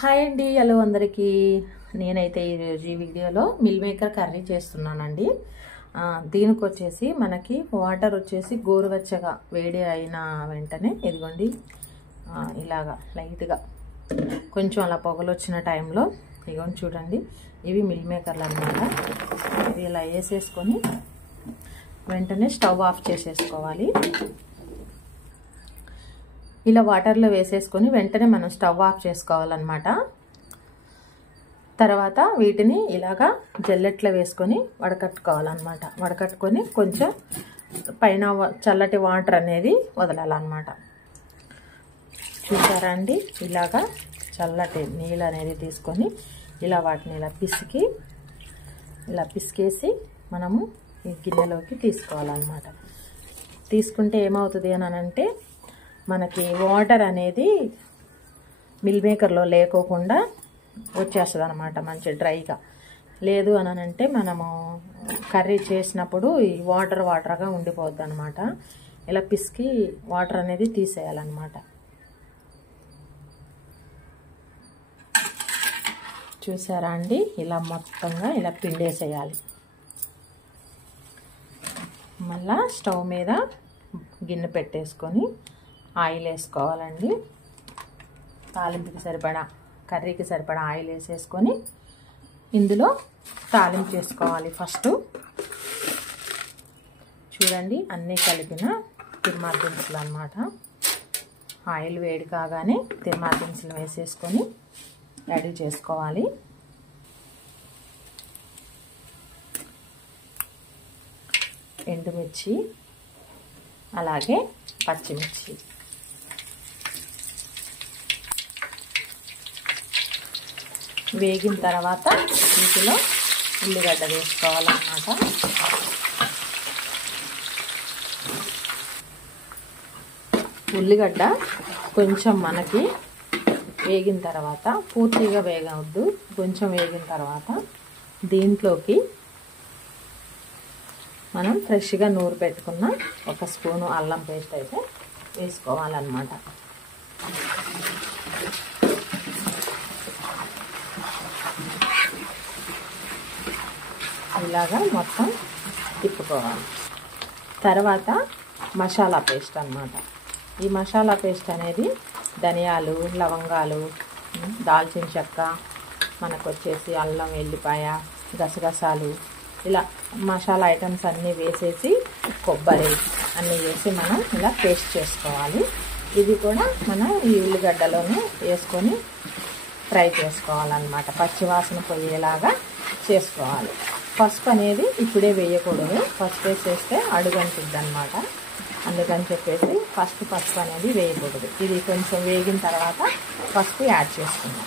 Hi అండి, hello అందరికీ. నేనైతే ఈరోజు ఈ వీడియోలో మిల్ మేకర్ కర్రీ చేస్తున్నానండి. దీనికి వచ్చేసి మనకి వాటర్ వచ్చేసి గోరువెచ్చగా వేడి అయిన వెంటనే ఇదిగోండి ఇలాగా లైట్గా కొంచెం అలా పొగలు వచ్చిన టైంలో ఇదిగోండి చూడండి, ఇవి మిల్ మేకర్లు అన్నమాట. ఇవి ఇలా వేసేసుకొని వెంటనే స్టవ్ ఆఫ్ చేసేసుకోవాలి. ఇలా వాటర్లో వేసేసుకొని వెంటనే మనం స్టవ్ ఆఫ్ చేసుకోవాలన్నమాట. తర్వాత వీటిని ఇలాగా జల్లెట్లో వేసుకొని వడకట్టుకోవాలన్నమాట. వడకట్టుకొని కొంచెం పైన చల్లటి వాటర్ అనేది వదలాలన్నమాట. చూసారా అండి, ఇలాగా చల్లటి నీళ్ళు అనేది తీసుకొని ఇలా వాటిని ఇలా పిసికేసి మనము ఈ గిన్నెలోకి తీసుకోవాలన్నమాట. తీసుకుంటే ఏమవుతుంది అని అంటే మనకి వాటర్ అనేది మిల్ మేకర్లో లేకోకుండా వచ్చేస్తుంది అనమాట, మంచి డ్రైగా. లేదు అని అంటే మనము కర్రీ చేసినప్పుడు ఈ వాటర్గా ఉండిపోద్ది అనమాట. ఇలా పిసికి వాటర్ అనేది తీసేయాలన్నమాట. చూసారా అండి, ఇలా మొత్తంగా ఇలా పిండేసేయాలి. మళ్ళా స్టవ్ మీద గిన్నె పెట్టేసుకొని ఆయిల్ వేసుకోవాలండి. తాలింపుకి సరిపడా, కర్రీకి సరిపడా ఆయిల్ వేసేసుకొని ఇందులో తాలింపు చేసుకోవాలి. ఫస్ట్ చూడండి, అన్నీ కలిపిన తిరుమల దినుసులు అన్నమాట. ఆయిల్ వేడి కాగానే తిరుమల దినుసులు వేసేసుకొని రెడీ చేసుకోవాలి. ఎండుమిర్చి అలాగే పచ్చిమిర్చి వేగిన తర్వాత వీటిలో ఉల్లిగడ్డ వేసుకోవాలన్నమాట. ఉల్లిగడ్డ కొంచెం మనకి వేగిన తర్వాత, పూర్తిగా వేగవద్దు, కొంచెం వేగిన తర్వాత దీంట్లోకి మనం ఫ్రెష్గా నూరు పెట్టుకున్న 1 స్పూను అల్లం పేస్ట్ అయితే వేసుకోవాలన్నమాట. ఇలాగా మొత్తం తిప్పుకోవాలి. తర్వాత మసాలా పేస్ట్ అన్నమాట. ఈ మసాలా పేస్ట్ అనేది ధనియాలు, లవంగాలు, దాల్చిన చెక్క, మనకు వచ్చేసి అల్లం, వెల్లిపాయ, గసగసాలు, ఇలా మసాలా ఐటమ్స్ అన్నీ వేసేసి కొబ్బరి అన్నీ వేసి మనం ఇలా పేస్ట్ చేసుకోవాలి. ఇది కూడా మనం ఈ ఉల్లిగడ్డలోనే వేసుకొని ఫ్రై చేసుకోవాలన్నమాట. పచ్చివాసన పోయేలాగా చేసుకోవాలి. పసుపు అనేది ఇప్పుడే వేయకూడదు, పసుపు వేసేస్తే అడుగంటుద్ది అన్నమాట. అందుకని చెప్పేసి ఫస్ట్ పసుపు అనేది వేయకూడదు. ఇది కొంచెం వేగిన తర్వాత పసుపు యాడ్ చేసుకుందాం.